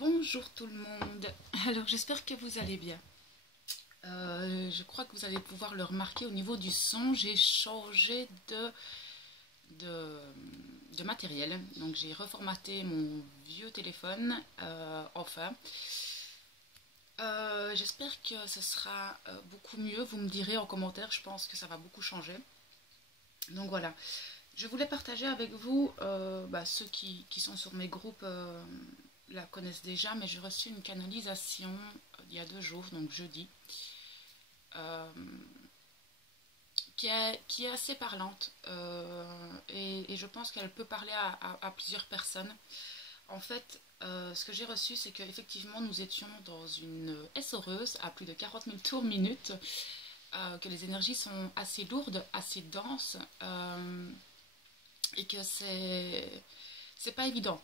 Bonjour tout le monde. Alors j'espère que vous allez bien. Je crois que vous allez pouvoir le remarquer au niveau du son. J'ai changé de, de matériel. Donc j'ai reformaté mon vieux téléphone. Enfin. J'espère que ce sera beaucoup mieux. Vous me direz en commentaire. Je pense que ça va beaucoup changer. Donc voilà. Je voulais partager avec vous, ceux qui sont sur mes groupes la connaissent déjà, mais j'ai reçu une canalisation il y a 2 jours, donc jeudi, euh, qui est assez parlante et je pense qu'elle peut parler à plusieurs personnes. En fait, ce que j'ai reçu, c'est qu'effectivement nous étions dans une essoreuse à plus de 40 000 tours minute, que les énergies sont assez lourdes, assez denses, et que c'est pas évident.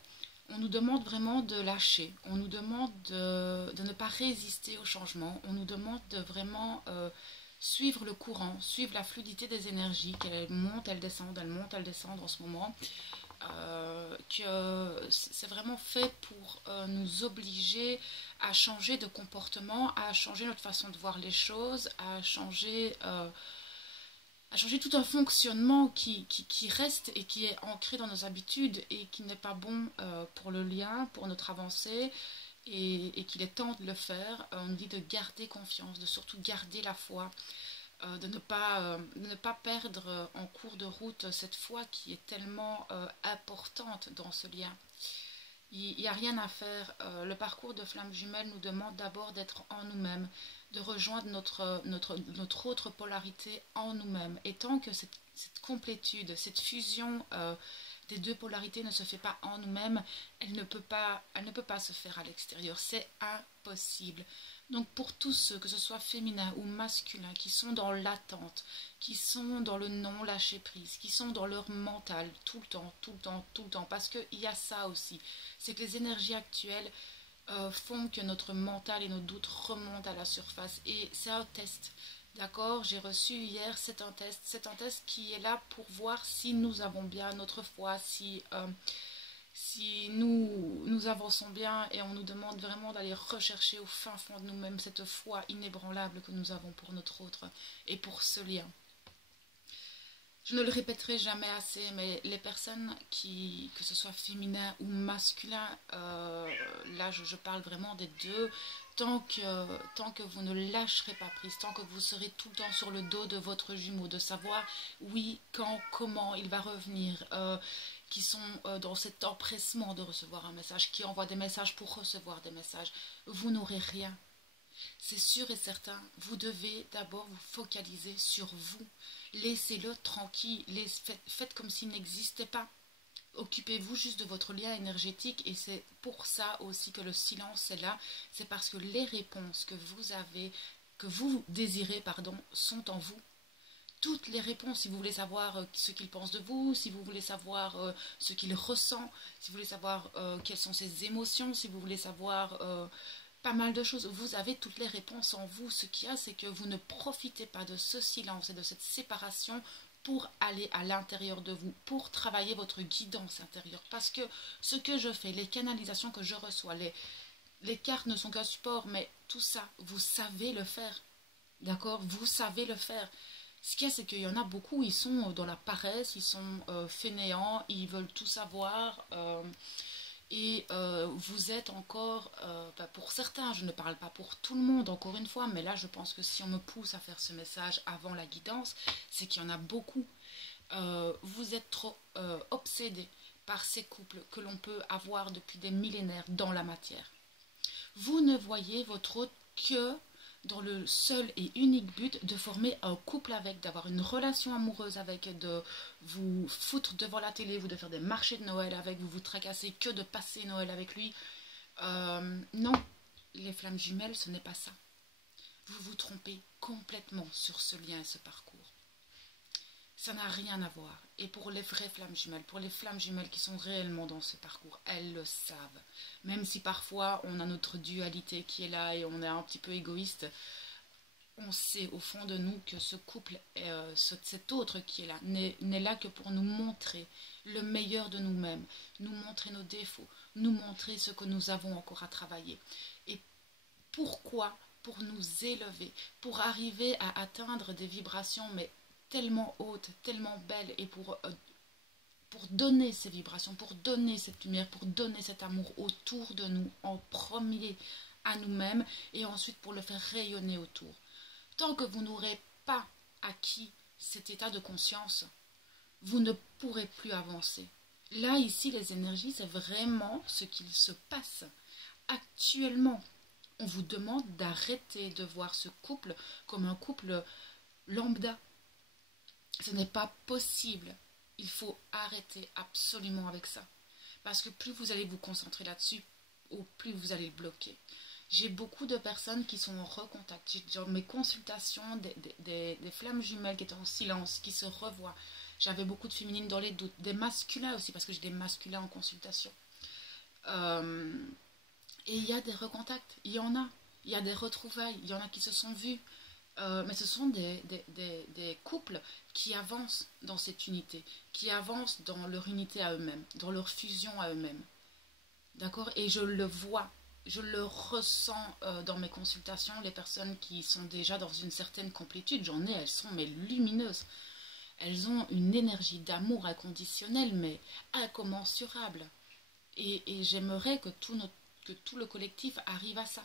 On nous demande vraiment de lâcher, on nous demande de ne pas résister au changement, on nous demande de vraiment suivre le courant, suivre la fluidité des énergies, qu'elles montent, elles descendent en ce moment, que c'est vraiment fait pour nous obliger à changer de comportement, à changer notre façon de voir les choses, à changer tout un fonctionnement qui reste et qui est ancré dans nos habitudes et qui n'est pas bon pour le lien, pour notre avancée, et qu'il est temps de le faire. On nous dit de garder confiance, de surtout garder la foi, de ne pas perdre en cours de route cette foi qui est tellement importante dans ce lien. Il n'y a rien à faire. Le parcours de Flamme Jumelle nous demande d'abord d'être en nous-mêmes, de rejoindre notre autre polarité en nous-mêmes. Et tant que cette complétude, cette fusion des deux polarités ne se fait pas en nous-mêmes, elle ne peut pas se faire à l'extérieur. C'est impossible. Donc pour tous ceux, que ce soit féminins ou masculins, qui sont dans l'attente, qui sont dans le non-lâcher-prise, qui sont dans leur mental tout le temps, tout le temps, tout le temps, parce qu'il y a ça aussi, c'est que les énergies actuelles font que notre mental et nos doutes remontent à la surface. Et c'est un test, d'accord? J'ai reçu hier, c'est un test qui est là pour voir si nous avons bien notre foi, si nous avançons bien, et on nous demande vraiment d'aller rechercher au fin fond de nous-mêmes cette foi inébranlable que nous avons pour notre autre et pour ce lien. Je ne le répéterai jamais assez, mais les personnes que ce soit féminin ou masculin, là je parle vraiment des deux, tant que vous ne lâcherez pas prise, tant que vous serez tout le temps sur le dos de votre jumeau, de savoir oui, quand, comment il va revenir, qui sont dans cet empressement de recevoir un message, qui envoient des messages pour recevoir des messages, vous n'aurez rien. C'est sûr et certain, vous devez d'abord vous focaliser sur vous. Laissez-le tranquille, faites comme s'il n'existait pas. Occupez-vous juste de votre lien énergétique, et c'est pour ça aussi que le silence est là. C'est parce que les réponses que vous désirez, sont en vous. Toutes les réponses, si vous voulez savoir ce qu'il pense de vous, si vous voulez savoir ce qu'il ressent, si vous voulez savoir quelles sont ses émotions, si vous voulez savoir pas mal de choses, vous avez toutes les réponses en vous. Ce qu'il y a, c'est que vous ne profitez pas de ce silence et de cette séparation pour aller à l'intérieur de vous, pour travailler votre guidance intérieure. Parce que ce que je fais, les canalisations que je reçois, les cartes ne sont qu'un support, mais tout ça, vous savez le faire. D'accord? Vous savez le faire. Ce qu'il y a, c'est qu'il y en a beaucoup, ils sont dans la paresse, ils sont fainéants, ils veulent tout savoir. Vous êtes encore, pour certains, je ne parle pas pour tout le monde encore une fois, mais là je pense que si on me pousse à faire ce message avant la guidance, c'est qu'il y en a beaucoup. Vous êtes trop obsédés par ces couples que l'on peut avoir depuis des millénaires dans la matière. Vous ne voyez votre autre que dans le seul et unique but de former un couple avec, d'avoir une relation amoureuse avec, de vous foutre devant la télé, vous de faire des marchés de Noël avec, vous tracassez que de passer Noël avec lui. Non, les flammes jumelles, ce n'est pas ça. Vous vous trompez complètement sur ce lien et ce parcours. Ça n'a rien à voir. Et pour les vraies flammes jumelles, pour les flammes jumelles qui sont réellement dans ce parcours, elles le savent. Même si parfois on a notre dualité qui est là et on est un petit peu égoïste, on sait au fond de nous que ce couple, cet autre qui est là, n'est là que pour nous montrer le meilleur de nous-mêmes, nous montrer nos défauts, nous montrer ce que nous avons encore à travailler. Et pourquoi? Pour nous élever, pour arriver à atteindre des vibrations mais tellement hautes, tellement belles, et pour donner ces vibrations, pour donner cette lumière, pour donner cet amour autour de nous, en premier à nous-mêmes, et ensuite pour le faire rayonner autour. Tant que vous n'aurez pas acquis cet état de conscience, vous ne pourrez plus avancer. Là, ici, les énergies, c'est vraiment ce qu'il se passe. Actuellement, on vous demande d'arrêter de voir ce couple comme un couple lambda. Ce n'est pas possible. Il faut arrêter absolument avec ça. Parce que plus vous allez vous concentrer là-dessus, au plus vous allez le bloquer. J'ai beaucoup de personnes qui sont en recontact. J'ai dans mes consultations des flammes jumelles qui étaient en silence, qui se revoient. J'avais beaucoup de féminines dans les doutes, des masculins aussi, parce que j'ai des masculins en consultation. Et il y a des recontacts, il y en a. Il y a des retrouvailles, il y en a qui se sont vus. Mais ce sont des couples qui avancent dans cette unité, qui avancent dans leur unité à eux-mêmes, dans leur fusion à eux-mêmes. D'accord? Et je le vois, je le ressens dans mes consultations, les personnes qui sont déjà dans une certaine complétude, j'en ai, elles sont mais lumineuses. Elles ont une énergie d'amour inconditionnel, mais incommensurable. Et j'aimerais que tout le collectif arrive à ça.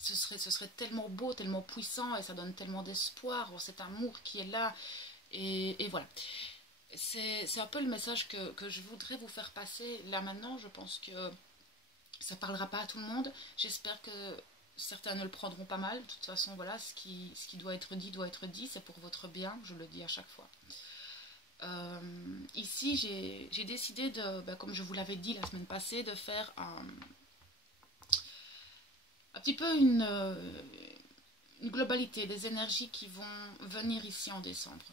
Ce serait tellement beau, tellement puissant, et ça donne tellement d'espoir, cet amour qui est là. Et voilà. C'est un peu le message que je voudrais vous faire passer. Là maintenant, je pense que ça ne parlera pas à tout le monde. J'espère que certains ne le prendront pas mal. De toute façon, voilà, ce qui doit être dit. C'est pour votre bien, je le dis à chaque fois. Ici, j'ai décidé de, comme je vous l'avais dit la semaine passée, de faire un petit peu une globalité des énergies qui vont venir ici en décembre.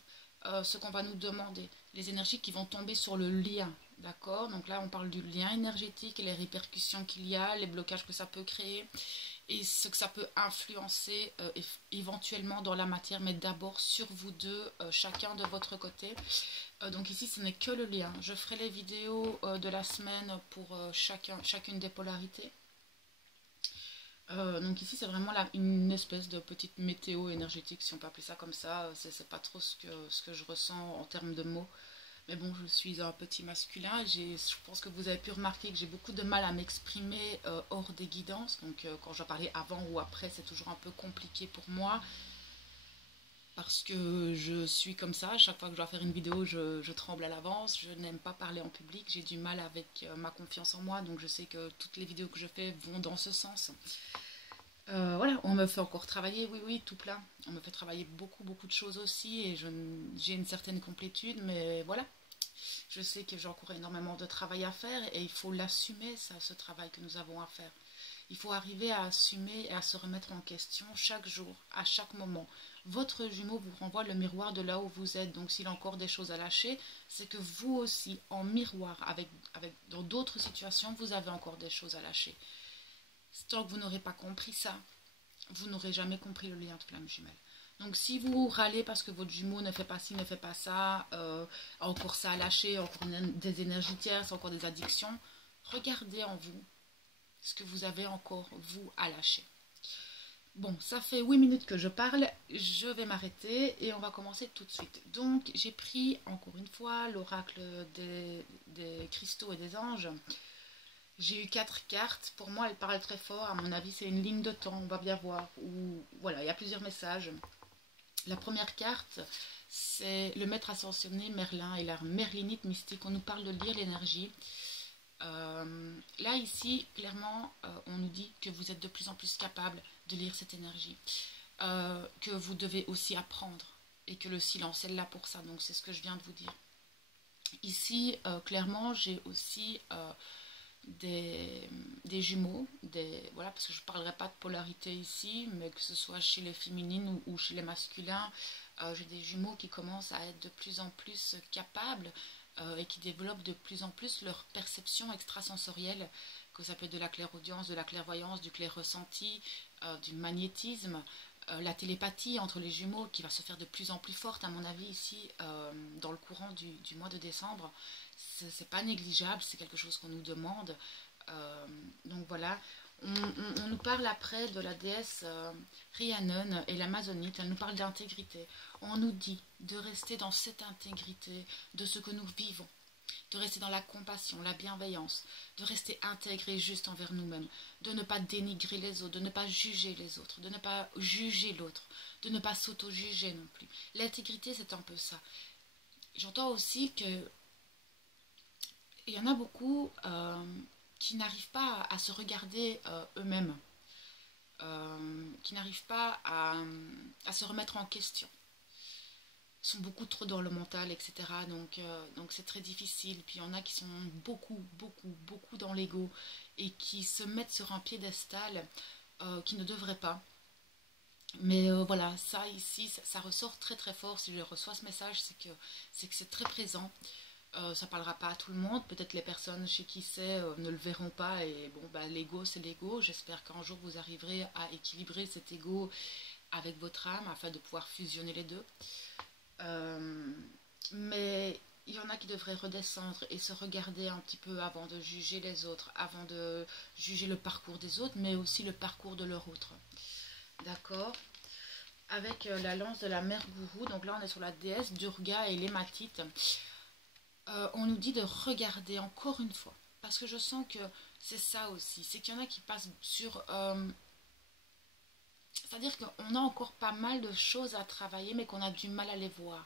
Ce qu'on va nous demander, les énergies qui vont tomber sur le lien, d'accord? Donc là, on parle du lien énergétique et les répercussions qu'il y a, les blocages que ça peut créer et ce que ça peut influencer éventuellement dans la matière, mais d'abord sur vous deux, chacun de votre côté. Donc ici, ce n'est que le lien. Je ferai les vidéos de la semaine pour chacune des polarités. Donc ici c'est vraiment une espèce de petite météo énergétique, si on peut appeler ça comme ça. C'est pas trop ce que je ressens en termes de mots, mais bon, je suis un petit masculin. Je pense que vous avez pu remarquer que j'ai beaucoup de mal à m'exprimer hors des guidances. Donc quand je parlais avant ou après, c'est toujours un peu compliqué pour moi, parce que je suis comme ça. À chaque fois que je dois faire une vidéo, je tremble à l'avance. Je n'aime pas parler en public, j'ai du mal avec ma confiance en moi. Donc je sais que toutes les vidéos que je fais vont dans ce sens. Voilà, on me fait encore travailler, oui, tout plein. On me fait travailler beaucoup de choses aussi, et j'ai une certaine complétude, mais voilà. Je sais que j'ai encore énormément de travail à faire, et il faut l'assumer, ça, ce travail que nous avons à faire. Il faut arriver à assumer et à se remettre en question chaque jour, à chaque moment. Votre jumeau vous renvoie le miroir de là où vous êtes, donc s'il a encore des choses à lâcher, c'est que vous aussi, en miroir, dans d'autres situations, vous avez encore des choses à lâcher. Tant que vous n'aurez pas compris ça, vous n'aurez jamais compris le lien de flamme jumelle. Donc si vous râlez parce que votre jumeau ne fait pas ci, ne fait pas ça, encore ça à lâcher, encore des énergies tierces, encore des addictions, regardez en vous ce que vous avez encore, vous, à lâcher. Bon, ça fait 8 minutes que je parle, je vais m'arrêter et on va commencer tout de suite. Donc j'ai pris encore une fois l'oracle des cristaux et des anges. J'ai eu 4 cartes. Pour moi, elles parlent très fort. À mon avis, c'est une ligne de temps. On va bien voir. Voilà, il y a plusieurs messages. La première carte, c'est le maître ascensionné Merlin et la merlinite mystique. On nous parle de lire l'énergie. Là, ici, clairement, on nous dit que vous êtes de plus en plus capable de lire cette énergie. Que vous devez aussi apprendre. Et que le silence est là pour ça. Donc, c'est ce que je viens de vous dire. Ici, clairement, j'ai aussi... des jumeaux, voilà, parce que je ne parlerai pas de polarité ici, mais que ce soit chez les féminines ou chez les masculins, j'ai des jumeaux qui commencent à être de plus en plus capables et qui développent de plus en plus leur perception extrasensorielle, que ça peut être de la clairaudience, de la clairvoyance, du clair ressenti, du magnétisme. la télépathie entre les jumeaux qui va se faire de plus en plus forte, à mon avis, ici, dans le courant du mois de décembre. C'est pas négligeable, c'est quelque chose qu'on nous demande. Donc voilà, on nous parle après de la déesse Rhiannon et l'Amazonite. Elle nous parle d'intégrité. On nous dit de rester dans cette intégrité de ce que nous vivons, de rester dans la compassion, la bienveillance, de rester intègre et juste envers nous-mêmes, de ne pas dénigrer les autres, de ne pas juger les autres, de ne pas juger l'autre, de ne pas s'auto-juger non plus. L'intégrité, c'est un peu ça. J'entends aussi que il y en a beaucoup qui n'arrivent pas à se regarder eux-mêmes, qui n'arrivent pas à se remettre en question. Ils sont beaucoup trop dans le mental, etc. Donc c'est très difficile. Puis il y en a qui sont beaucoup dans l'ego et qui se mettent sur un piédestal qui ne devraient pas. Mais voilà, ça ici, ça ressort très très fort. Si je reçois ce message, c'est que c'est très présent. Ça parlera pas à tout le monde, peut-être les personnes chez qui c'est ne le verront pas, et bon, bah, l'ego c'est l'ego. J'espère qu'un jour vous arriverez à équilibrer cet ego avec votre âme afin de pouvoir fusionner les deux. Mais il y en a qui devraient redescendre et se regarder un petit peu avant de juger les autres, avant de juger le parcours des autres, mais aussi le parcours de leur autre. D'accord? Avec la lance de la mère gourou, donc là on est sur la déesse Durga et l'hématite. On nous dit de regarder encore une fois, parce que je sens que c'est ça aussi, c'est qu'il y en a qui passent sur... c'est-à-dire qu'on a encore pas mal de choses à travailler, mais qu'on a du mal à les voir.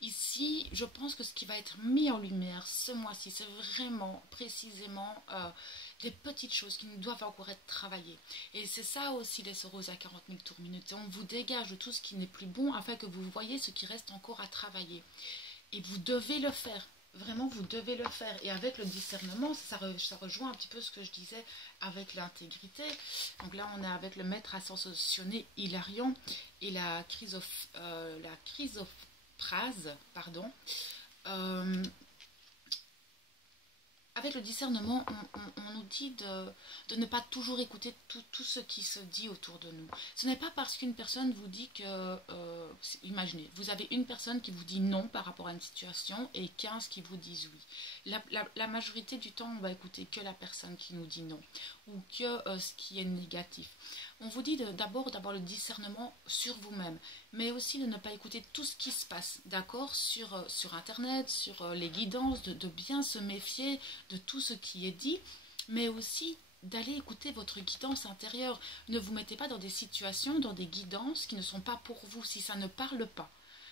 Ici, je pense que ce qui va être mis en lumière ce mois-ci, c'est vraiment précisément des petites choses qui doivent encore être travaillées. Et c'est ça aussi les soroses à 40 000 tours minutes. On vous dégage de tout ce qui n'est plus bon afin que vous voyez ce qui reste encore à travailler. Et vous devez le faire. Vraiment, vous devez le faire. Et avec le discernement, ça rejoint un petit peu ce que je disais avec l'intégrité. Donc là, on est avec le maître ascensionné Hilarion et la chrysophrase, pardon. Avec le discernement, on nous dit de ne pas toujours écouter tout ce qui se dit autour de nous. Ce n'est pas parce qu'une personne vous dit que... imaginez, vous avez une personne qui vous dit non par rapport à une situation et 15 qui vous disent oui. La majorité du temps, on va écouter que la personne qui nous dit non ou que ce qui est négatif. On vous dit d'abord d'avoir le discernement sur vous-même, mais aussi de ne pas écouter tout ce qui se passe, d'accord, sur Internet, sur les guidances, de bien se méfier de tout ce qui est dit, mais aussi d'aller écouter votre guidance intérieure. Ne vous mettez pas dans des situations, dans des guidances qui ne sont pas pour vous, si ça ne parle pas.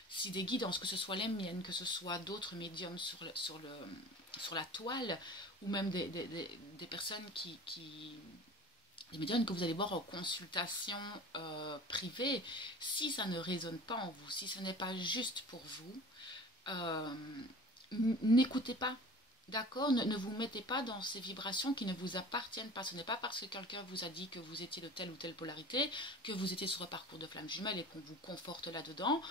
Si des guidances, que ce soit les miennes, que ce soit d'autres médiums sur la toile, ou même des personnes des médiums que vous allez voir en consultation privée, si ça ne résonne pas en vous, si ce n'est pas juste pour vous, n'écoutez pas. D'accord, ne vous mettez pas dans ces vibrations qui ne vous appartiennent pas. Ce n'est pas parce que quelqu'un vous a dit que vous étiez de telle ou telle polarité, que vous étiez sur un parcours de flamme jumelle et qu'on vous conforte là-dedans.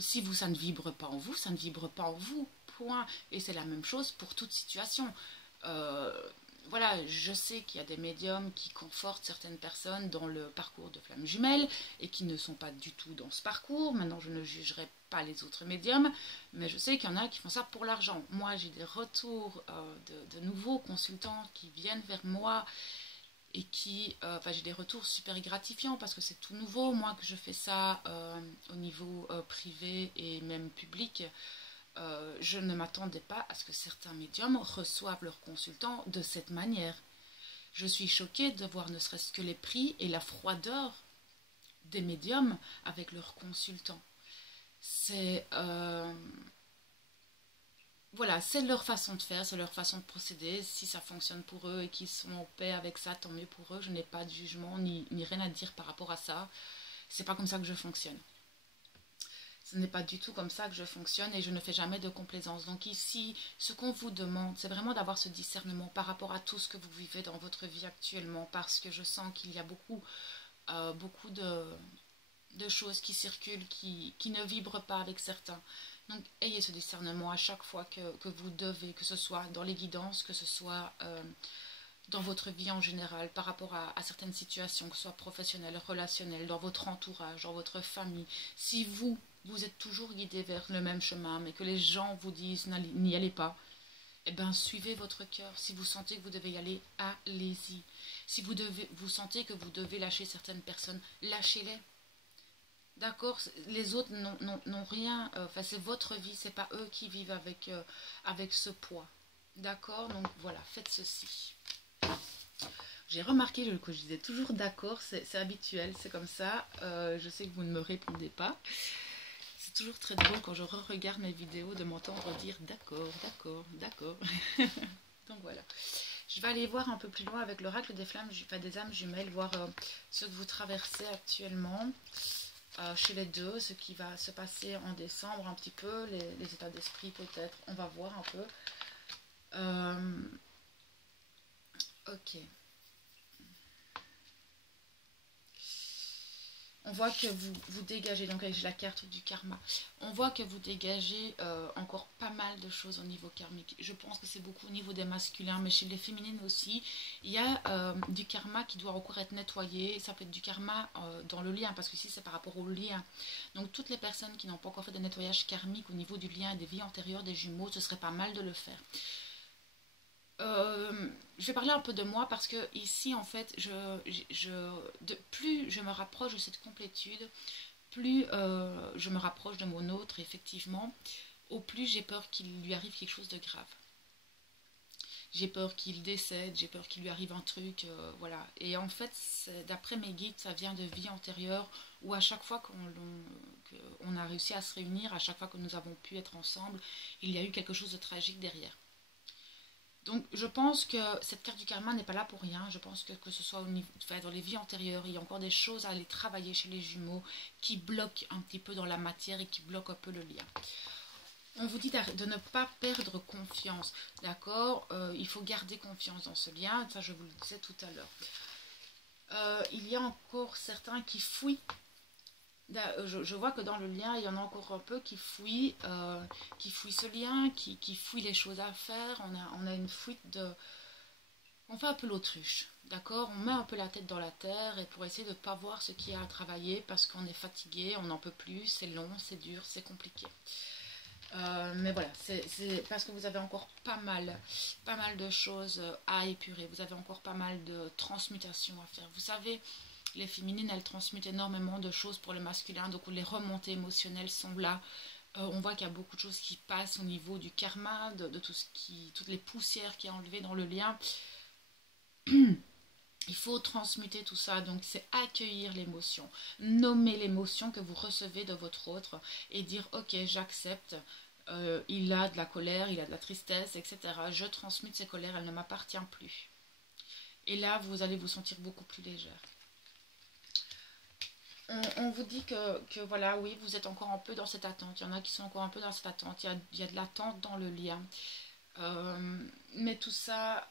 Si ça ne vibre pas en vous, ça ne vibre pas en vous. Point. Et c'est la même chose pour toute situation. Voilà, je sais qu'il y a des médiums qui confortent certaines personnes dans le parcours de flamme jumelle et qui ne sont pas du tout dans ce parcours. Maintenant, je ne jugerai pas les autres médiums, mais je sais qu'il y en a qui font ça pour l'argent. Moi, j'ai des retours de nouveaux consultants qui viennent vers moi et qui... j'ai des retours super gratifiants parce que c'est tout nouveau, moi, que je fais ça au niveau privé et même public. Je ne m'attendais pas à ce que certains médiums reçoivent leurs consultants de cette manière. Je suis choquée de voir ne serait-ce que les prix et la froideur des médiums avec leurs consultants. C'est voilà, c'est leur façon de faire, c'est leur façon de procéder. Si ça fonctionne pour eux et qu'ils sont en paix avec ça, tant mieux pour eux. Je n'ai pas de jugement ni rien à dire par rapport à ça. C'est pas comme ça que je fonctionne. Ce n'est pas du tout comme ça que je fonctionne et je ne fais jamais de complaisance. Donc ici, ce qu'on vous demande, c'est vraiment d'avoir ce discernement par rapport à tout ce que vous vivez dans votre vie actuellement, parce que je sens qu'il y a beaucoup de choses qui circulent, qui ne vibrent pas avec certains. Donc ayez ce discernement à chaque fois que vous devez, que ce soit dans les guidances, que ce soit dans votre vie en général, par rapport à certaines situations, que ce soit professionnelles, relationnelles, dans votre entourage, dans votre famille. Si vous êtes toujours guidé vers le même chemin, mais que les gens vous disent n'y allez pas, eh bien, suivez votre cœur. Si vous sentez que vous devez y aller, allez-y. Si vous sentez que vous devez lâcher certaines personnes, lâchez-les. D'accord? Les autres n'ont rien. Enfin, c'est votre vie, c'est pas eux qui vivent avec ce poids. D'accord? Donc voilà, faites ceci. J'ai remarqué que je disais toujours d'accord, c'est habituel, c'est comme ça. Je sais que vous ne me répondez pas. C'est toujours très drôle quand je re-regarde mes vidéos de m'entendre dire d'accord, d'accord, d'accord. Donc voilà. Je vais aller voir un peu plus loin avec l'oracle des flammes, enfin des âmes jumelles, voir ce que vous traversez actuellement chez les deux, ce qui va se passer en décembre un petit peu, les états d'esprit peut-être. On va voir un peu. Ok. On voit que vous dégagez, donc avec la carte du karma, on voit que vous dégagez encore pas mal de choses au niveau karmique. Je pense que c'est beaucoup au niveau des masculins, mais chez les féminines aussi, il y a du karma qui doit encore être nettoyé. Ça peut être du karma dans le lien, parce que ici c'est par rapport au lien. Donc toutes les personnes qui n'ont pas encore fait de nettoyage karmique au niveau du lien et des vies antérieures des jumeaux, ce serait pas mal de le faire. Je vais parler un peu de moi parce que ici en fait plus je me rapproche de cette complétude, plus je me rapproche de mon autre effectivement, au plus j'ai peur qu'il lui arrive quelque chose de grave. J'ai peur qu'il décède, j'ai peur qu'il lui arrive un truc, voilà. Et en fait, d'après mes guides, ça vient de vie antérieure où à chaque fois qu'on a réussi à se réunir, à chaque fois que nous avons pu être ensemble, il y a eu quelque chose de tragique derrière. Donc je pense que cette carte du karma n'est pas là pour rien. Je pense que ce soit au niveau, enfin, dans les vies antérieures, il y a encore des choses à aller travailler chez les jumeaux qui bloquent un petit peu dans la matière et qui bloquent un peu le lien. On vous dit de ne pas perdre confiance, d'accord? Il faut garder confiance dans ce lien, ça je vous le disais tout à l'heure. Il y a encore certains qui fouillent. Je vois que dans le lien, il y en a encore un peu qui fouillent ce lien, qui fouillent les choses à faire. On a une fuite de... On fait un peu l'autruche, d'accord? On met un peu la tête dans la terre et pour essayer de ne pas voir ce qu'il y a à travailler parce qu'on est fatigué, on n'en peut plus, c'est long, c'est dur, c'est compliqué. Mais voilà, c'est parce que vous avez encore pas mal de choses à épurer. Vous avez encore pas mal de transmutation à faire. Vous savez... Les féminines, elles transmettent énormément de choses pour le masculin, donc les remontées émotionnelles sont là. On voit qu'il y a beaucoup de choses qui passent au niveau du karma, de toutes les poussières qui est enlevées dans le lien. Il faut transmuter tout ça, donc c'est accueillir l'émotion, nommer l'émotion que vous recevez de votre autre et dire ok, j'accepte. Il a de la colère, il a de la tristesse, etc. Je transmute ces colères, elles ne m'appartiennent plus. Et là, vous allez vous sentir beaucoup plus légère. On vous dit que voilà, oui, vous êtes encore un peu dans cette attente. Il y en a qui sont encore un peu dans cette attente. Il y a de l'attente dans le lien. Mais tout ça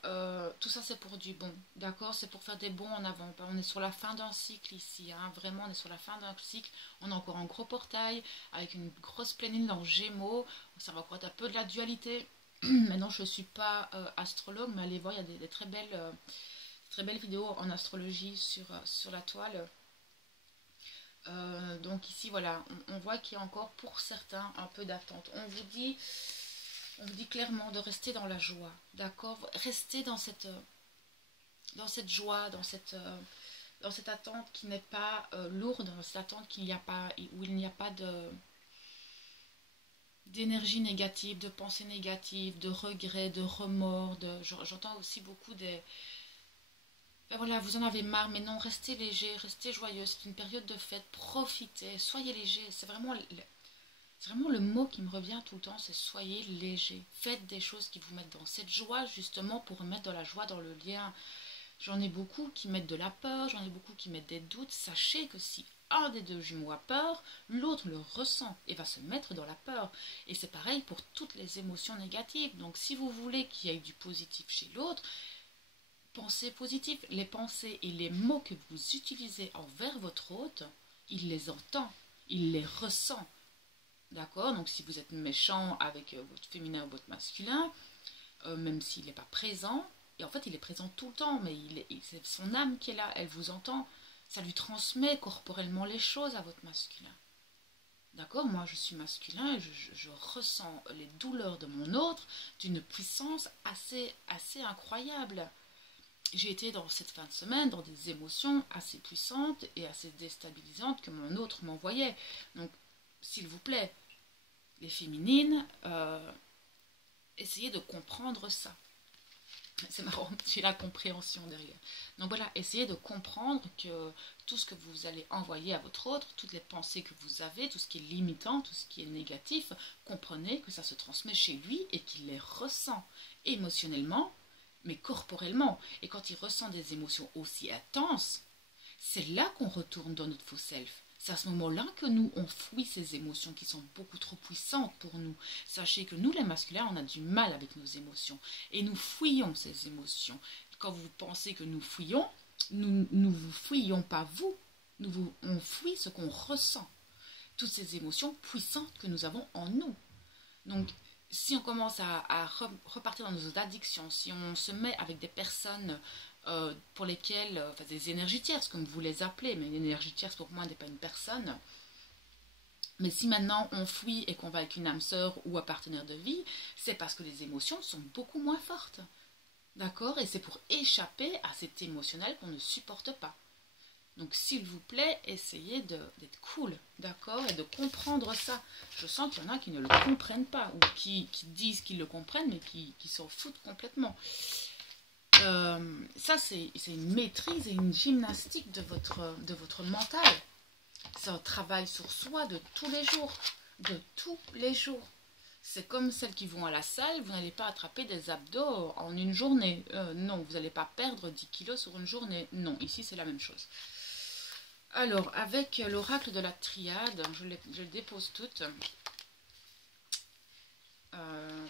c'est pour du bon. D'accord? C'est pour faire des bons en avant. On est sur la fin d'un cycle ici. Hein, vraiment, on est sur la fin d'un cycle. On a encore un gros portail avec une grosse pleine lune dans Gémeaux. Ça va encore être un peu de la dualité. Maintenant, je ne suis pas astrologue, mais allez voir, il y a des très belles vidéos en astrologie sur la toile. Donc ici voilà, on voit qu'il y a encore pour certains un peu d'attente. On vous dit clairement de rester dans la joie, d'accord? Restez dans cette joie, dans cette attente qui n'est pas lourde, dans cette attente où il n'y a pas d'énergie négative, de pensée négative, de regrets, de remords. J'entends aussi beaucoup des... Ben voilà, vous en avez marre, mais non, restez léger, restez joyeux, c'est une période de fête, profitez, soyez léger, c'est vraiment le mot qui me revient tout le temps, c'est soyez léger, faites des choses qui vous mettent dans cette joie, justement pour mettre de la joie dans le lien. J'en ai beaucoup qui mettent de la peur, j'en ai beaucoup qui mettent des doutes, sachez que si un des deux jumeaux a peur, l'autre le ressent et va se mettre dans la peur. Et c'est pareil pour toutes les émotions négatives, donc si vous voulez qu'il y ait du positif chez l'autre, pensez positif, les pensées et les mots que vous utilisez envers votre hôte, il les entend, il les ressent. D'accord? Donc si vous êtes méchant avec votre féminin ou votre masculin, même s'il n'est pas présent, Et en fait, il est présent tout le temps, mais c'est son âme qui est là, elle vous entend. Ça lui transmet corporellement les choses à votre masculin. D'accord? Moi, je suis masculin et je ressens les douleurs de mon autre d'une puissance assez incroyable. J'ai été dans cette fin de semaine dans des émotions assez puissantes et assez déstabilisantes que mon autre m'envoyait. Donc, s'il vous plaît, les féminines, essayez de comprendre ça. C'est marrant, j'ai la compréhension derrière. Donc voilà, essayez de comprendre que tout ce que vous allez envoyer à votre autre, toutes les pensées que vous avez, tout ce qui est limitant, tout ce qui est négatif, comprenez que ça se transmet chez lui et qu'il les ressent émotionnellement, mais corporellement. Et quand il ressent des émotions aussi intenses, c'est là qu'on retourne dans notre faux self. C'est à ce moment-là que nous, on fuit ces émotions qui sont beaucoup trop puissantes pour nous. Sachez que nous, les masculins, on a du mal avec nos émotions. Et nous fuyons ces émotions. Quand vous pensez que nous fuyons, nous ne vous fuyons pas vous. On fuit ce qu'on ressent. Toutes ces émotions puissantes que nous avons en nous. Donc, si on commence à repartir dans nos addictions, si on se met avec des personnes pour lesquelles, enfin des énergies tierces, comme vous les appelez, mais une énergie tierce pour moi n'est pas une personne. Mais si maintenant on fuit et qu'on va avec une âme sœur ou un partenaire de vie, c'est parce que les émotions sont beaucoup moins fortes. D'accord? Et c'est pour échapper à cet émotionnel qu'on ne supporte pas. Donc, s'il vous plaît, essayez d'être cool, d'accord? Et de comprendre ça. Je sens qu'il y en a qui ne le comprennent pas, ou qui disent qu'ils le comprennent, mais qui s'en foutent complètement. Ça, c'est une maîtrise et une gymnastique de votre mental. C'est un travail sur soi de tous les jours. De tous les jours. C'est comme celles qui vont à la salle, vous n'allez pas attraper des abdos en une journée. Non, vous n'allez pas perdre 10 kilos sur une journée. Non, ici, c'est la même chose. Alors, avec l'oracle de la triade, je le dépose toutes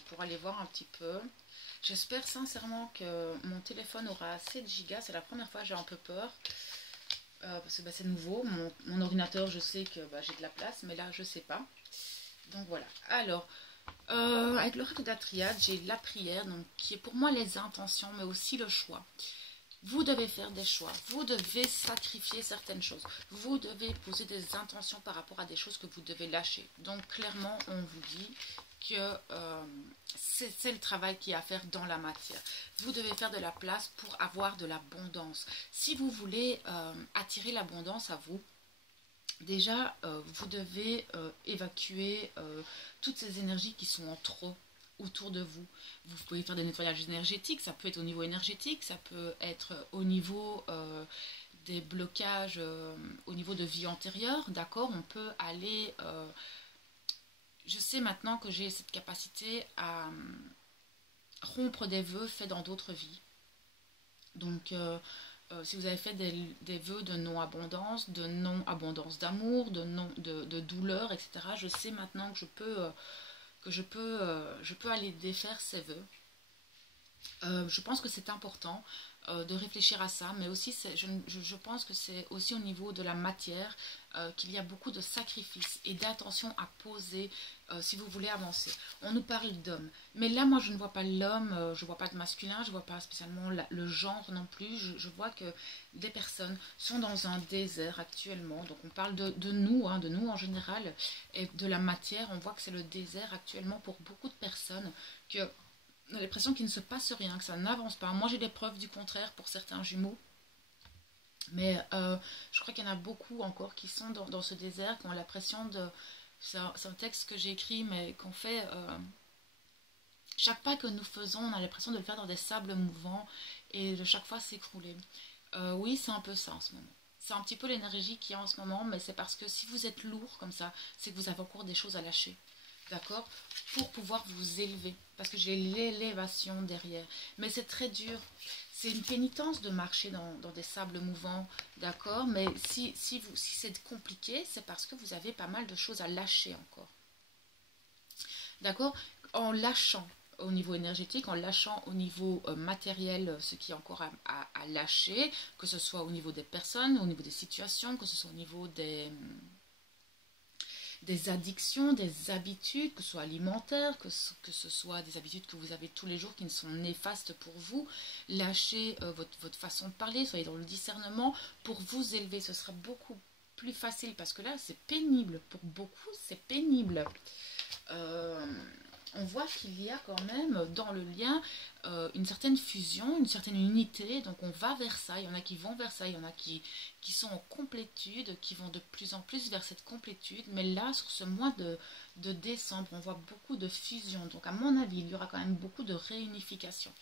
pour aller voir un petit peu. J'espère sincèrement que mon téléphone aura assez de gigas. C'est la première fois que j'ai un peu peur. Parce que c'est nouveau. Mon ordinateur, je sais que j'ai de la place, mais là, je ne sais pas. Donc voilà. Alors, avec l'oracle de la triade, j'ai la prière, donc, qui est pour moi les intentions, mais aussi le choix. Vous devez faire des choix, vous devez sacrifier certaines choses, vous devez poser des intentions par rapport à des choses que vous devez lâcher. Donc clairement, on vous dit que c'est le travail qu'il y a à faire dans la matière. Vous devez faire de la place pour avoir de l'abondance. Si vous voulez attirer l'abondance à vous, déjà, vous devez évacuer toutes ces énergies qui sont en trop autour de vous. Vous pouvez faire des nettoyages énergétiques, ça peut être au niveau énergétique, ça peut être au niveau des blocages, au niveau de vie antérieure, d'accord? On peut aller... je sais maintenant que j'ai cette capacité à rompre des vœux faits dans d'autres vies. Donc... si vous avez fait des vœux de non-abondance, d'amour, de douleur, etc., je sais maintenant que je peux aller défaire ces vœux. Je pense que c'est important de réfléchir à ça, mais aussi je pense que c'est aussi au niveau de la matière qu'il y a beaucoup de sacrifices et d'attention à poser si vous voulez avancer. On nous parle d'hommes, mais là moi je ne vois pas l'homme, je ne vois pas de masculin, je ne vois pas spécialement le genre non plus, je vois que des personnes sont dans un désert actuellement, donc on parle de nous en général, et de la matière, on voit que c'est le désert actuellement pour beaucoup de personnes, que on a l'impression qu'il ne se passe rien, que ça n'avance pas. Moi, j'ai des preuves du contraire pour certains jumeaux. Mais je crois qu'il y en a beaucoup encore qui sont dans ce désert, qui ont l'impression de... C'est un texte que j'ai écrit, mais qu'on fait... chaque pas que nous faisons, on a l'impression de le faire dans des sables mouvants et de chaque fois s'écrouler. Oui, c'est un peu ça en ce moment. C'est un petit peu l'énergie qu'il y a en ce moment, mais c'est parce que si vous êtes lourd comme ça, c'est que vous avez encore des choses à lâcher. D'accord? Pour pouvoir vous élever. Parce que j'ai l'élévation derrière. Mais c'est très dur. C'est une pénitence de marcher dans des sables mouvants. D'accord? Mais si c'est compliqué, c'est parce que vous avez pas mal de choses à lâcher encore. D'accord? En lâchant au niveau énergétique, en lâchant au niveau matériel ce qui est encore à lâcher, que ce soit au niveau des personnes, au niveau des situations, que ce soit au niveau des des addictions, des habitudes, que ce soit alimentaires, que ce soit des habitudes que vous avez tous les jours qui ne sont néfastes pour vous. Lâchez votre façon de parler, soyez dans le discernement pour vous élever. Ce sera beaucoup plus facile parce que là, c'est pénible. Pour beaucoup, c'est pénible. On voit qu'il y a quand même dans le lien une certaine fusion, une certaine unité, donc on va vers ça, il y en a qui vont vers ça, il y en a qui sont en complétude, qui vont de plus en plus vers cette complétude, mais là sur ce mois de décembre, on voit beaucoup de fusion, donc à mon avis, il y aura quand même beaucoup de réunification,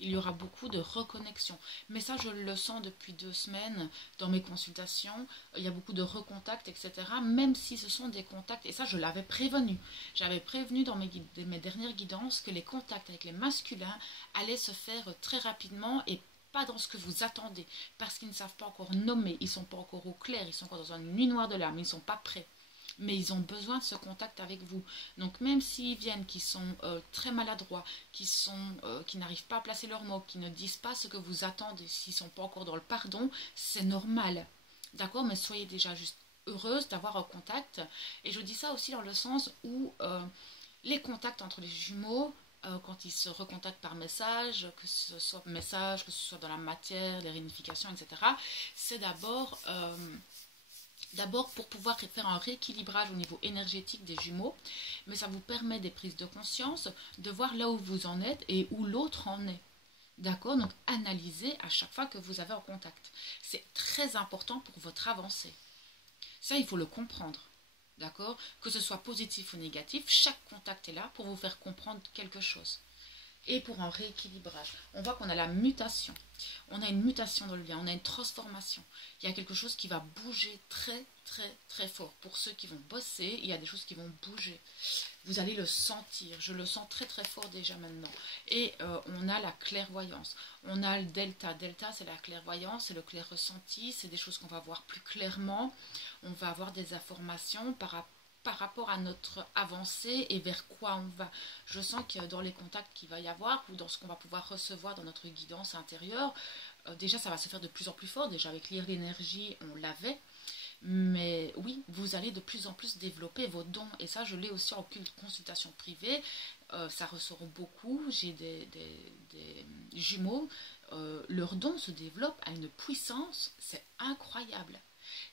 il y aura beaucoup de reconnexion, mais ça je le sens depuis 2 semaines dans mes consultations, il y a beaucoup de recontacts, etc., même si ce sont des contacts, et ça je l'avais prévenu, j'avais prévenu dans mes dernières guidances que les contacts avec les masculins allaient se faire très rapidement et pas dans ce que vous attendez, parce qu'ils ne savent pas encore nommer, ils ne sont pas encore au clair, ils sont encore dans une nuit noire de l'âme, ils ne sont pas prêts. Mais ils ont besoin de ce contact avec vous. Donc même s'ils viennent, qui sont très maladroits, qui n'arrivent pas à placer leurs mots, qui ne disent pas ce que vous attendez, s'ils ne sont pas encore dans le pardon, c'est normal. D'accord? Mais soyez déjà juste heureuse d'avoir un contact. Et je dis ça aussi dans le sens où les contacts entre les jumeaux, quand ils se recontactent par message, que ce soit dans la matière, les réunifications, etc., c'est d'abord pour pouvoir faire un rééquilibrage au niveau énergétique des jumeaux, mais ça vous permet des prises de conscience, de voir là où vous en êtes et où l'autre en est. D'accord? Donc analysez à chaque fois que vous avez un contact. C'est très important pour votre avancée. Ça, il faut le comprendre. D'accord? Que ce soit positif ou négatif, chaque contact est là pour vous faire comprendre quelque chose. Et pour un rééquilibrage, on voit qu'on a la mutation. On a une mutation dans le lien, on a une transformation. Il y a quelque chose qui va bouger très, très, très fort. Pour ceux qui vont bosser, il y a des choses qui vont bouger. Vous allez le sentir. Je le sens très, très fort déjà maintenant. Et on a la clairvoyance. On a le delta. Delta, c'est la clairvoyance, c'est le clair ressenti. C'est des choses qu'on va voir plus clairement. On va avoir des informations par rapport à notre avancée et vers quoi on va. Je sens que dans les contacts qu'il va y avoir ou dans ce qu'on va pouvoir recevoir dans notre guidance intérieure, déjà ça va se faire de plus en plus fort. Déjà avec lire l'énergie, on l'avait. Mais oui, vous allez de plus en plus développer vos dons. Et ça, je l'ai aussi en consultation privée. Ça ressort beaucoup. J'ai des jumeaux. Leurs dons se développent à une puissance. C'est incroyable.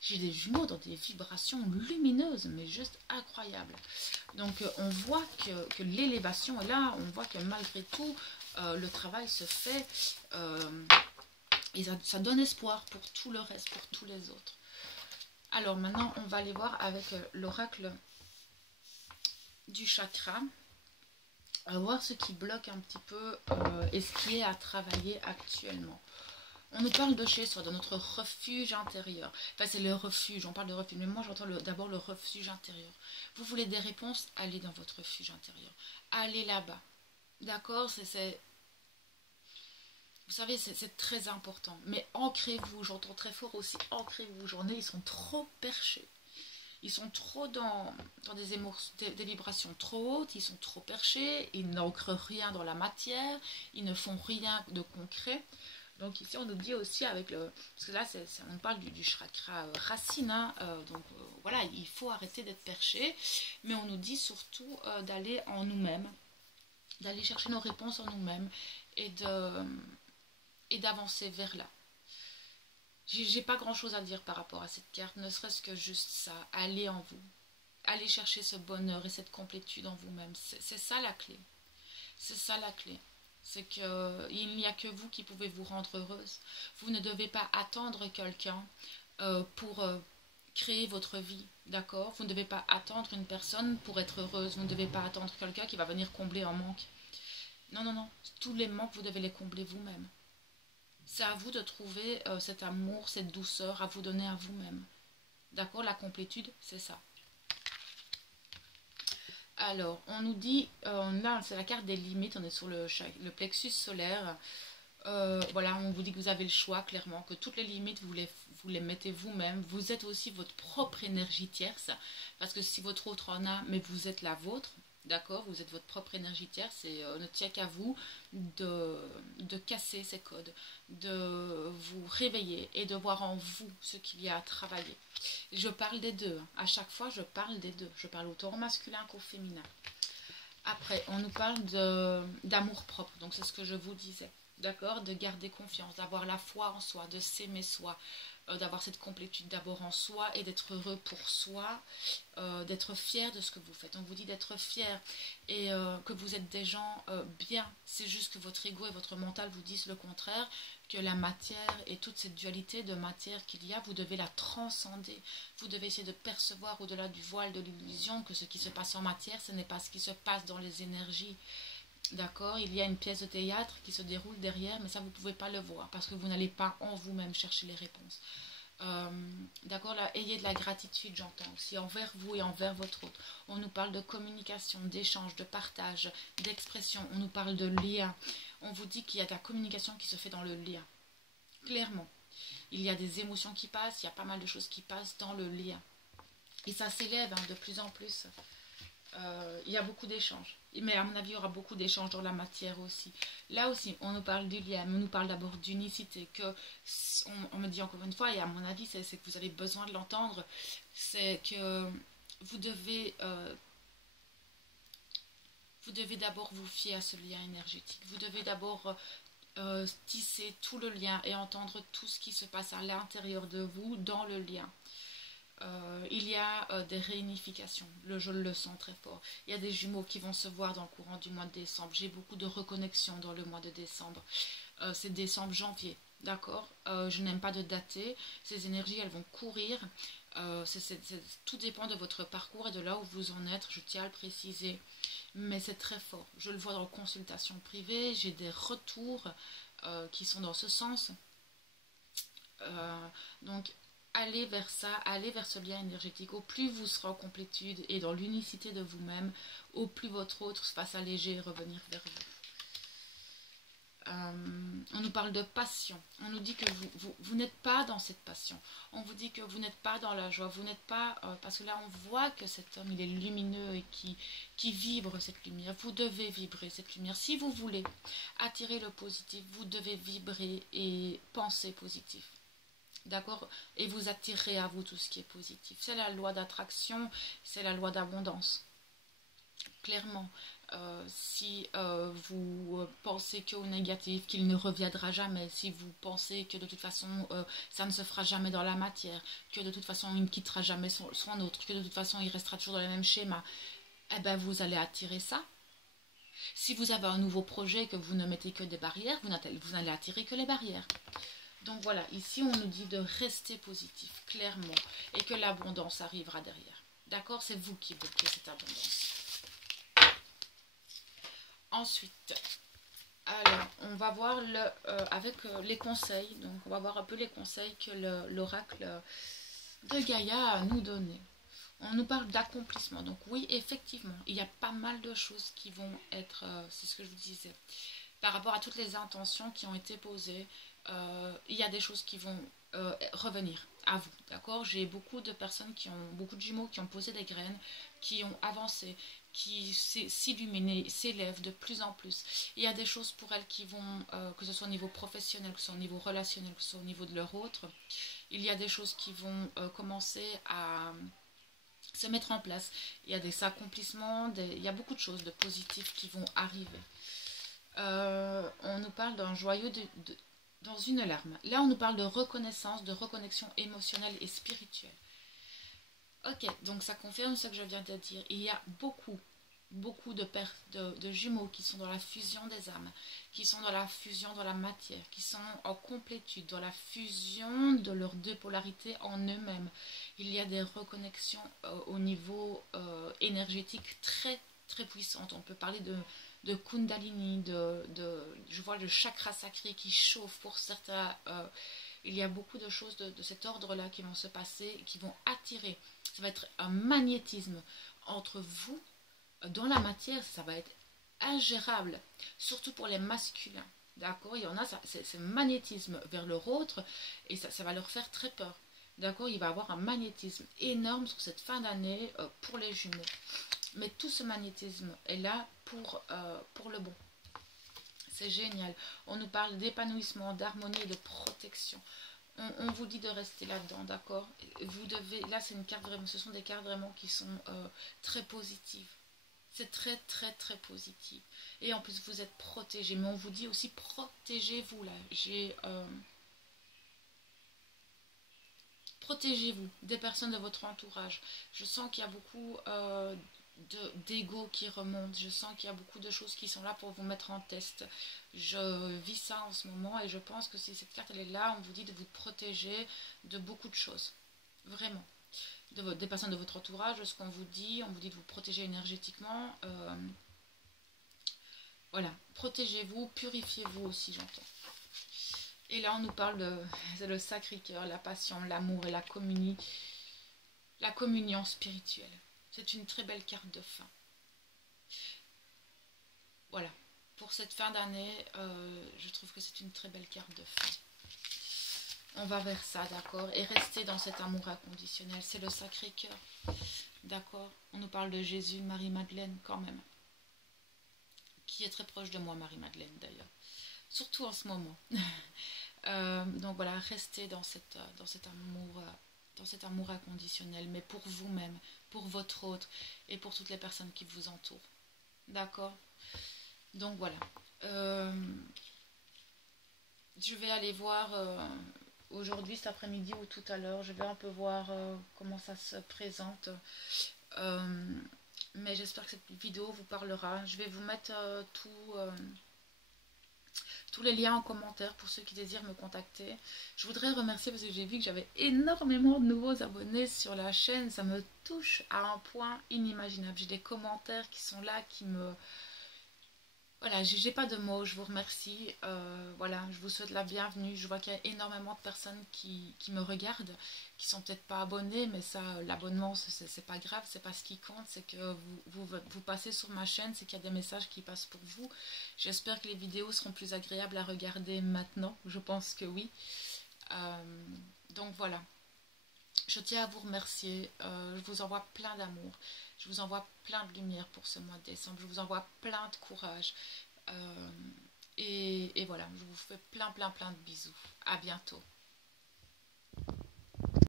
J'ai des jumeaux dans des vibrations lumineuses, mais juste incroyables. Donc on voit que l'élévation est là, on voit que malgré tout, le travail se fait et ça donne espoir pour tout le reste, pour tous les autres. Alors maintenant, on va aller voir avec l'oracle du chakra, voir ce qui bloque un petit peu et ce qui est à travailler actuellement. On nous parle de chez soi, de notre refuge intérieur. Enfin, c'est le refuge, on parle de refuge, mais moi j'entends d'abord le refuge intérieur. Vous voulez des réponses, allez dans votre refuge intérieur. Allez là-bas. D'accord? Vous savez, c'est très important. Mais ancrez-vous, j'entends très fort aussi, ancrez-vous. J'en ai, ils sont trop perchés. Ils sont trop dans des vibrations trop hautes, ils sont trop perchés, ils n'ancrent rien dans la matière, ils ne font rien de concret. Donc ici on nous dit aussi avec le... Parce que là on parle du chakra racine, hein, donc voilà, il faut arrêter d'être perché, mais on nous dit surtout d'aller en nous-mêmes, d'aller chercher nos réponses en nous-mêmes et d'avancer vers là. J'ai pas grand chose à dire par rapport à cette carte, ne serait-ce que juste ça, allez en vous, allez chercher ce bonheur et cette complétude en vous-même, c'est ça la clé, c'est ça la clé. C'est qu'il n'y a que vous qui pouvez vous rendre heureuse. Vous ne devez pas attendre quelqu'un pour créer votre vie, d'accord? Vous ne devez pas attendre une personne pour être heureuse. Vous ne devez pas attendre quelqu'un qui va venir combler un manque. Non, non, non. Tous les manques, vous devez les combler vous-même. C'est à vous de trouver cet amour, cette douceur, à vous donner à vous-même. D'accord? La complétude, c'est ça. Alors, on nous dit, là c'est la carte des limites, on est sur le plexus solaire. Voilà, on vous dit que vous avez le choix, clairement, que toutes les limites, vous les mettez vous-même. Vous êtes aussi votre propre énergie tierce, parce que si votre autre en a, mais vous êtes la vôtre. D'accord, vous êtes votre propre énergie Terre, ne tient qu'à vous de casser ces codes, de vous réveiller et de voir en vous ce qu'il y a à travailler. Je parle des deux, hein. À chaque fois je parle des deux, je parle autant au masculin qu'au féminin. Après, on nous parle d'amour propre, donc c'est ce que je vous disais. D'accord, de garder confiance, d'avoir la foi en soi, de s'aimer soi, d'avoir cette complétude d'abord en soi et d'être heureux pour soi, d'être fier de ce que vous faites. On vous dit d'être fier et que vous êtes des gens bien. C'est juste que votre ego et votre mental vous disent le contraire, que la matière et toute cette dualité de matière qu'il y a, vous devez la transcender. Vous devez essayer de percevoir au-delà du voile de l'illusion que ce qui se passe en matière, ce n'est pas ce qui se passe dans les énergies. D'accord, il y a une pièce de théâtre qui se déroule derrière, mais ça vous ne pouvez pas le voir parce que vous n'allez pas en vous-même chercher les réponses. D'accord, là, ayez de la gratitude, j'entends aussi, envers vous et envers votre autre. On nous parle de communication, d'échange, de partage, d'expression, on nous parle de lien. On vous dit qu'il y a de la communication qui se fait dans le lien. Clairement, il y a des émotions qui passent, il y a pas mal de choses qui passent dans le lien. Et ça s'élève hein, de plus en plus. Il y a beaucoup d'échanges. Mais à mon avis, il y aura beaucoup d'échanges dans la matière aussi. Là aussi, on nous parle du lien, on nous parle d'abord d'unicité. On me dit encore une fois, et à mon avis, c'est que vous avez besoin de l'entendre, c'est que vous devez d'abord vous fier à ce lien énergétique. Vous devez d'abord tisser tout le lien et entendre tout ce qui se passe à l'intérieur de vous dans le lien. Il y a des réunifications, je le sens très fort. Il y a des jumeaux qui vont se voir dans le courant du mois de décembre. J'ai beaucoup de reconnexions dans le mois de décembre. C'est décembre, janvier, d'accord. Je n'aime pas de dater. Ces énergies, elles vont courir. Tout dépend de votre parcours et de là où vous en êtes, je tiens à le préciser. Mais c'est très fort. Je le vois dans les consultations privées. J'ai des retours qui sont dans ce sens. Donc, allez vers ça, allez vers ce lien énergétique. Au plus vous serez en complétude et dans l'unicité de vous-même, au plus votre autre va s'alléger et revenir vers vous. On nous parle de passion. On nous dit que vous n'êtes pas dans cette passion. On vous dit que vous n'êtes pas dans la joie. Vous n'êtes pas... parce que là, on voit que cet homme, il est lumineux et qui vibre cette lumière. Vous devez vibrer cette lumière. Si vous voulez attirer le positif, vous devez vibrer et penser positif. D'accord, et vous attirez à vous tout ce qui est positif. C'est la loi d'attraction, c'est la loi d'abondance. Clairement, si vous pensez qu'au négatif, qu'il ne reviendra jamais, si vous pensez que de toute façon ça ne se fera jamais dans la matière, que de toute façon il ne quittera jamais son autre, que de toute façon il restera toujours dans le même schéma, eh ben vous allez attirer ça. Si vous avez un nouveau projet, que vous ne mettez que des barrières, vous n'allez attirer que les barrières. Donc voilà, ici on nous dit de rester positif, clairement, et que l'abondance arrivera derrière. D'accord, c'est vous qui bloquez cette abondance. Ensuite, alors, on va voir avec les conseils. Donc on va voir un peu les conseils que l'oracle de Gaïa a nous donné. On nous parle d'accomplissement. Donc oui, effectivement, il y a pas mal de choses qui vont être, c'est ce que je vous disais, par rapport à toutes les intentions qui ont été posées. Il y a des choses qui vont revenir à vous, d'accord. J'ai beaucoup de personnes beaucoup de jumeaux qui ont posé des graines, qui ont avancé, qui s'illuminent, s'élèvent de plus en plus. Il y a des choses pour elles qui vont, que ce soit au niveau professionnel, que ce soit au niveau relationnel, que ce soit au niveau de leur autre, il y a des choses qui vont commencer à se mettre en place. Il y a des accomplissements, il y a beaucoup de choses de positifs qui vont arriver. On nous parle d'un joyau dans une larme. Là, on nous parle de reconnaissance, de reconnexion émotionnelle et spirituelle. Ok, donc ça confirme ce que je viens de dire. Il y a beaucoup de jumeaux qui sont dans la fusion des âmes, qui sont dans la fusion dans la matière, qui sont en complétude, dans la fusion de leurs deux polarités en eux-mêmes. Il y a des reconnexions au niveau énergétique très, très puissantes. On peut parler de Kundalini, je vois le chakra sacré qui chauffe pour certains. Il y a beaucoup de choses de cet ordre-là qui vont se passer, qui vont attirer. Ça va être un magnétisme entre vous, dans la matière, ça va être ingérable, surtout pour les masculins. D'accord, il y en a, c'est magnétisme vers leur autre, et ça va leur faire très peur. D'accord, il va avoir un magnétisme énorme sur cette fin d'année pour les jumeaux. Mais tout ce magnétisme est là pour le bon. C'est génial. On nous parle d'épanouissement, d'harmonie et de protection. On vous dit de rester là-dedans, d'accord? Vous devez, là c'est une carte vraiment, ce sont des cartes vraiment qui sont très positives. C'est très très très positif. Et en plus vous êtes protégés. Mais on vous dit aussi protégez-vous là. Protégez-vous des personnes de votre entourage. Je sens qu'il y a beaucoup d'ego qui remonte. Je sens qu'il y a beaucoup de choses qui sont là pour vous mettre en test. Je vis ça en ce moment et je pense que si cette carte elle est là, on vous dit de vous protéger de beaucoup de choses. Vraiment. Des personnes de votre entourage, de ce qu'on vous dit. On vous dit de vous protéger énergétiquement. Voilà. Protégez-vous, purifiez-vous aussi, j'entends. Et là, on nous parle de c'est le Sacré-Cœur, la passion, l'amour et la communion spirituelle. C'est une très belle carte de fin. Voilà. Pour cette fin d'année, je trouve que c'est une très belle carte de fin. On va vers ça, d'accord? Et rester dans cet amour inconditionnel. C'est le Sacré-Cœur. D'accord? On nous parle de Jésus, Marie-Madeleine, quand même. Qui est très proche de moi, Marie-Madeleine, d'ailleurs. Surtout en ce moment. Donc voilà, restez dans cet amour inconditionnel, mais pour vous-même, pour votre autre et pour toutes les personnes qui vous entourent. D'accord? Donc voilà. Je vais aller voir aujourd'hui, cet après-midi ou tout à l'heure. Je vais un peu voir comment ça se présente. Mais j'espère que cette vidéo vous parlera. Je vais vous mettre tous les liens en commentaire pour ceux qui désirent me contacter. Je voudrais remercier parce que j'ai vu que j'avais énormément de nouveaux abonnés sur la chaîne. Ça me touche à un point inimaginable. J'ai des commentaires qui sont là, qui me... Voilà, j'ai pas de mots, je vous remercie. Voilà, je vous souhaite la bienvenue. Je vois qu'il y a énormément de personnes qui me regardent, qui sont peut-être pas abonnées, mais ça, l'abonnement, c'est pas grave, c'est pas ce qui compte, c'est que vous passez sur ma chaîne, c'est qu'il y a des messages qui passent pour vous. J'espère que les vidéos seront plus agréables à regarder maintenant, je pense que oui. Donc voilà. Je tiens à vous remercier, je vous envoie plein d'amour, je vous envoie plein de lumière pour ce mois de décembre, je vous envoie plein de courage et voilà, je vous fais plein de bisous, à bientôt.